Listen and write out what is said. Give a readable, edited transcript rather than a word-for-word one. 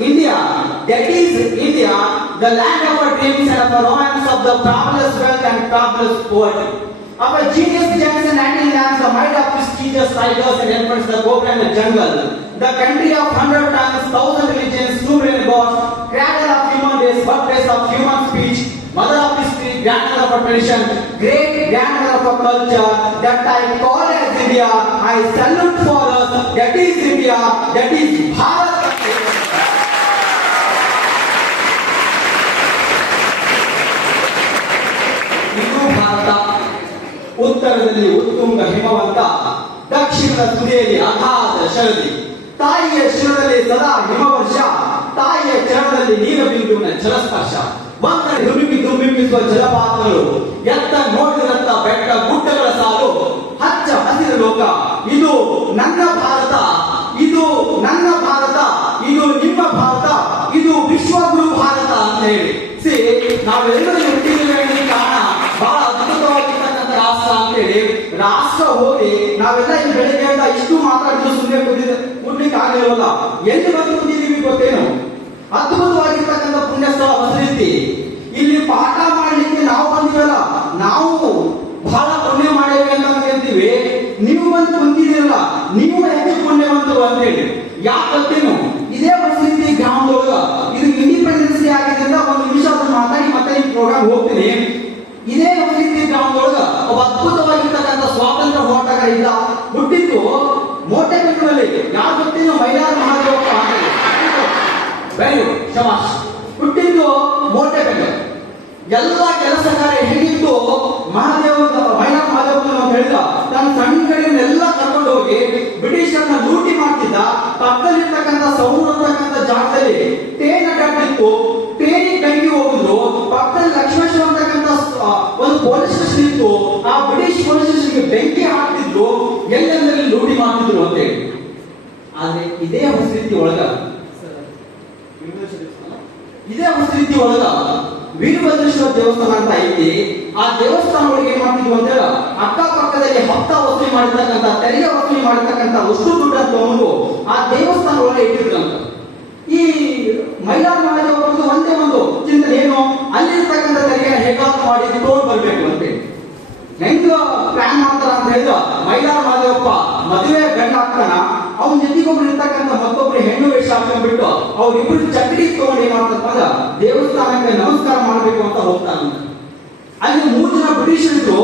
India. That is India, the land of our dreams and of a romance of the fabulous wealth and fabulous poverty. Of a genius giants and anti-lands, the might of prestigious tigers and elephants, the cobra and the jungle. The country of 100 tongues, 1,000 religions, 2 million gods, cradle of human race, birthplace of human speech, mother of history, grandmother of a tradition, great grandmother of a culture, that I call as India. I salute for us. That is India. That is Bharat. ಇದು ಭಾರತ. ಉತ್ತರದಲ್ಲಿ ಉತ್ತುಂಗ ಹಿಮವಂತ, ದಕ್ಷಿಣದ ತುದಿಯಲ್ಲಿ ಅಗಾಧ ಶರದಿ. ತಾಯಿಯ ಶಿರದಲ್ಲಿ ಸದಾ ಹಿಮವರ್ಷ, ತಾಯಿಯ ಚರಣದಲ್ಲಿ ನೀರ ಬಿಂದುವಿನ ಜಲಸ್ಪರ್ಶ. ಒಂದರ ಧುಮಿಪಿಸುವ ಜಲಪಾತಗಳು, ಎತ್ತ ನೋಡಿದಂತ ಬೆಟ್ಟ ಗುಡ್ಡಗಳ ಸಾಲು, ಹಚ್ಚ ಹಸಿರು ಲೋಕ. ಇದು ನನ್ನ ಭಾರತ, ಇದು ನನ್ನ ಭಾರತ, ಇದು ನಿಮ್ಮ ಭಾರತ, ಇದು ವಿಶ್ವಗುರು ಭಾರತ ಅಂತ ಹೇಳಿ ನಾವೆಲ್ಲರೂ ಹುಟ್ಟಿದ್ದೇವೆ ಕಾರಣ ಬಹಳ ಅದ್ಭುತವಾಗಿರ್ತಕ್ಕಂಥ ರಾಷ್ಟ್ರ ಅಂತ ಹೇಳಿ ರಾಷ್ಟ್ರ ಹೋಗಿ ನಾವೆಲ್ಲ ಈ ಬೆಳಗ್ಗೆಯಿಂದ ಇಷ್ಟು ಮಾತಾಡಿದ್ರು ಸುಮ್ಮನೆ ಕೂಡ್ಲಿಕ್ಕೆ ಆಗಿಲ್ವಲ್ಲ. ಎಲ್ಲಿ ಬಂದು ಕೂತಿದ್ದೀವಿ ಗೊತ್ತೇನು? ಅದ್ಭುತವಾಗಿರ್ತಕ್ಕಂಥ ಪುಣ್ಯ ಸ್ಥಳ ಹೊಸರೀತಿ. ಇಲ್ಲಿ ಪಾಠ ಮಾಡ್ಲಿಕ್ಕೆ ನಾವು ಬಂದಿವಲ್ಲ, ನಾವು ಬಹಳ ಪುಣ್ಯ ಮಾಡೇವೆ ಅಂತ ಹೇಳ್ತೀವಿ. ನೀವು ಬಂದು ಕುಂತಿದ್ದೀರಲ್ಲ, ನೀವು ಹೆಚ್ಚು ಪುಣ್ಯವಂತರು ಅಂತ ಹೇಳಿ. ಯಾಕಂತೇನು? ಇದೇ ಹೊಸರೀತಿ ಗ್ರಾಮದೊಳಗ ಇದು ಇಂಡಿಪೆಂಡೆನ್ಸ್ ಡೇ ಆಗಿದ್ದರಿಂದ ಒಂದು ನಿಮಿಷ ಅದನ್ನು ಮಾತಾಡಿ ಮತ್ತೆ ಈ ಪ್ರೋಗ್ರಾಮ್ ಹೋಗ್ತೀನಿ. ಇದೇ ಹೊಸರೀತಿ ಗ್ರಾಮದೊಳಗ ಒಬ್ಬ ಅದ್ಭುತವಾಗಿರ್ತಕ್ಕಂಥ ಸ್ವಾತಂತ್ರ್ಯ ಹೋರಾಟಗಾರ ಇದ್ದ. ಹುಟ್ಟಿದ್ದು ಮೋಟೆಬೆನ್ನೂರಲ್ಲಿ. ಯಾರು ಗೊತ್ತೇನು? ಮೈಲಾರ ಮಹಾದೇವಪ್ಪ ಅಂತ ಹೇಳಿ. ಬೆಂಗಳೂರು ಶಮಾಶ್. ಹುಟ್ಟಿದ್ದು ಮೋಟೆಬೆನ್ನೂರು. ಎಲ್ಲ ಕೆಲಸ ಕಾರ್ಯ ಹೇಗಿತ್ತು? ಮಹಾದೇವ ಮೈಲಾರ ಮಹಾದೇವ ಅಂತ ಹೇಳಿದ ತನ್ನ ಸಣ್ಣ ಕರ್ಕೊಂಡು ಹೋಗಿ ಬ್ರಿಟಿಷರ್ನ ಲೂಟಿ ಮಾಡ್ತಿದ್ದ. ಪಕ್ಕದಲ್ಲಿರ್ತಕ್ಕಂಥ ಸೌರು ಅಂತಕ್ಕಂಥ ಜಾಗದಲ್ಲಿ ಟ್ರೈನ್ ಅಡ್ಡಾಡ್ತಿತ್ತು. ಟ್ರೈನಿಗೆ ಬೆಂಕಿ ಹೋಗಿದ್ರು. ಪಕ್ಕದಲ್ಲಿ ಲಕ್ಷ್ಮೇಶ್ವರ ಅಂತಕ್ಕಂಥ ಒಂದು ಪೊಲೀಸ್ ಸ್ಟೇಷನ್ ಇತ್ತು. ಆ ಬ್ರಿಟಿಷ್ ಪೊಲೀಸ್ ಸ್ಟೇಷನ್ಗೆ ಬೆಂಕಿ ಹಾಕ್ತಿದ್ರು, ಎಲ್ಲೆಂದರಲ್ಲಿ ಲೂಟಿ ಮಾಡ್ತಿದ್ರು ಅಂತ ಹೇಳಿ. ಆದ್ರೆ ಇದೇ ಹೊಸರೀತಿ ಒಳಗ ವೀರಭದ್ರೇಶ್ವರ ದೇವಸ್ಥಾನ ಅಂತ ಐತಿ. ಆ ದೇವಸ್ಥಾನ ಒಳಗೆ ಏನ್ ಮಾಡ್ತಿದ್ವು ಅಂತ ಹೇಳ, ಅಕ್ಕಪಕ್ಕದಲ್ಲಿ ಹಪ್ತ ವಸೂಲಿ ಮಾಡಿರ್ತಕ್ಕಂಥ, ತೆರಿಗೆ ವಸೂಲಿ ಮಾಡಿರ್ತಕ್ಕಂಥ ವಸ್ತು ದುಡ್ಡು ತಗೊಂಡು ಆ ದೇವಸ್ಥಾನ ಒಳಗೆ ಇಟ್ಟಿದ್ರಂತ. ಈ ಮೈಲಾರ ಮಹಾದೇವರದ್ದು ಒಂದೇ ಒಂದು ಚಿಂತನೆ ಏನು? ಅಲ್ಲಿರ್ತಕ್ಕಂಥ ತೆರಿಗೆ ಹೇಗಾದ್ರೂ ಮಾಡಿ ತಗೊಂಡು ಬರ್ಬೇಕು ಅಂತೇಳಿ. ಹೆಂಗ ಪ್ಲಾನ್ ಮಾಡ್ತಾರ ಅಂತ ಹೇಳಿದ, ಮೈಲಾರ ಮಹಾದೇವಪ್ಪ ಮದುವೆ ಗಂಡ ಹಾಕ್ತಾನ, ಅವನ ಜೊತೆಗೊಬ್ರು ಇರ್ತಕ್ಕಂಥ ಮತ್ತೊಬ್ರು ಹೆಣ್ಣು ವೇಷ ಹಾಕೊಂಡ್ಬಿಟ್ಟು ಅವ್ರಿಬ್ರು ಚಕ್ರಿ ತಗೊಂಡು ಏನ್ ಮಾಡ್ತಾರ, ದೇವಸ್ಥಾನಕ್ಕೆ ನಮಸ್ಕಾರ ಮಾಡಬೇಕು ಅಂತ ಹೋಗ್ತಾನ. ಅಲ್ಲಿ 3 ಜನ ಬ್ರಿಟಿಷರು